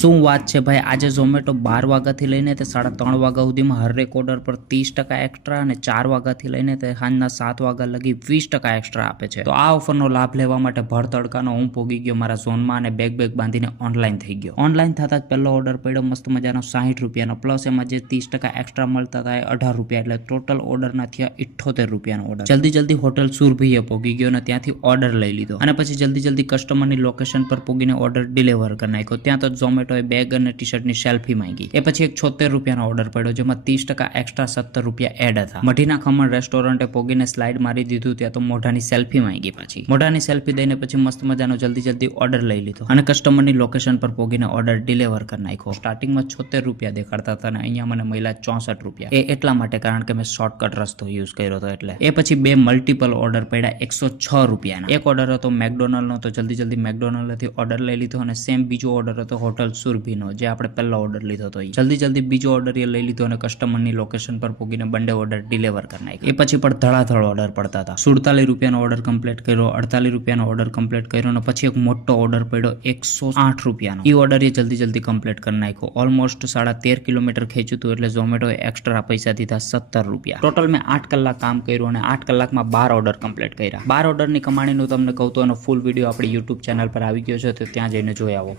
શું વાત છે ભાઈ, આજે ઝોમેટો 12 વાગ્યાથી લઈને તે 3:30 વાગ્યા સુધીમાં હરેક ઓર્ડર પર 30% એક્સ્ટ્રા અને 4 વાગ્યાથી લઈને તે સાંજના 7 વાગ્યા લગી 20% એક્સ્ટ્રા આપે છે। તો આ ઓફરનો લાભ લેવા માટે ભર તડકાનો હું પોગી ગયો મારા ઝોનમાં અને બેગ બાંધીને ઓનલાઈન થઈ ગયો। ઓનલાઈન થતા જ પહેલો ઓર્ડર પડ્યો મસ્ત મજાનો 60 રૂપિયાનો, પ્લસ એમાં જે 30% એક્સ્ટ્રા મળતા હતા એ 18 રૂપિયા, એટલે ટોટલ ઓર્ડરના થયા 78 રૂપિયાનો ઓર્ડર। જલ્દી હોટલ સુરભીએ પોગી ગયો અને ત્યાંથી ઓર્ડર લઈ લીધો અને પછી જલ્દી કસ્ટમરની લોકેશન પર પોગીને ઓર્ડર ડિલિવર કરી નાખ્યો। ત્યાં તો ઝોમેટોએ બેગ અને ટી-શર્ટની સેલ્ફી માંગી। એ પછી એક 76 રૂપિયાનો ઓર્ડર પડ્યો જેમાં 30% એક્સ્ટ્રા 17 રૂપિયા એડ હતા। મઠીના ખમણ રેસ્ટોરન્ટે પોગીને સ્લાઇડ મારી દીધું, ત્યાં તો મોઢાની સેલ્ફી માંગી। પાછી મોઢાની સેલ્ફી દઈને પછી મસ્ત મજાનો જલ્દી ઓર્ડર લઈ લીધો અને કસ્ટમરની લોકેશન પર પોગીને ઓર્ડર ડિલિવર કરી નાખ્યો। સ્ટાર્ટિંગમાં 76 રૂપિયા દેખાડતા હતા અને અહીંયા મને મળ્યા 64 રૂપિયા। એ એટલા માટે કારણ કે મેં શોર્ટકટ રસ્તો યુઝ કર્યો હતો એટલે। એ પછી બે મલ્ટિપલ ઓર્ડર પડ્યા 106 રૂપિયાના। એક ઓર્ડર હતો મેકડોનલ્ડનો, તો જલ્દી મેકડોનલ્ડથી ઓર્ડર લઈ લીધો અને સેમ બીજો ઓર્ડર હતો હોટલ સુરભીનો, જે આપણે પહેલો ઓર્ડર લીધો હતો। જલ્દી બીજો ઓર્ડર એ લઈ લીધો અને કસ્ટમરની લોકેશન પર પોગીને બંને ઓર્ડર ડિલિવર કરી નાખ્યા। એ પછી પણ ધડાધડ ઓર્ડર પડતા હતા। 47 રૂપિયાનો ઓર્ડર કમ્પ્લીટ કર્યો, 48 રૂપિયાનો ઓર્ડર કમ્પ્લીટ કર્યો અને પછી એક મોટો ઓર્ડર પડ્યો 108 રૂપિયાનો। એ ઓર્ડર એ જલ્દી કમ્પ્લીટ કરી નાખ્યો। ઓલમોસ્ટ 13.5 કિલોમીટર ખેંચ્યું હતું એટલે ઝોમેટોએ એક્સ્ટ્રા પૈસા દીધા 17 રૂપિયા। ટોટલ મેં 8 કલાક કામ કર્યું અને 8 કલાકમાં 12 ઓર્ડર કમ્પ્લીટ કર્યા। 12 ઓર્ડરની કમાણીનું તમને કહું તો એનો ફૂલ વિડીયો આપણી YouTube ચેનલ પર આવી ગયો છે, તો ત્યાં જઈને જોઈ આવો।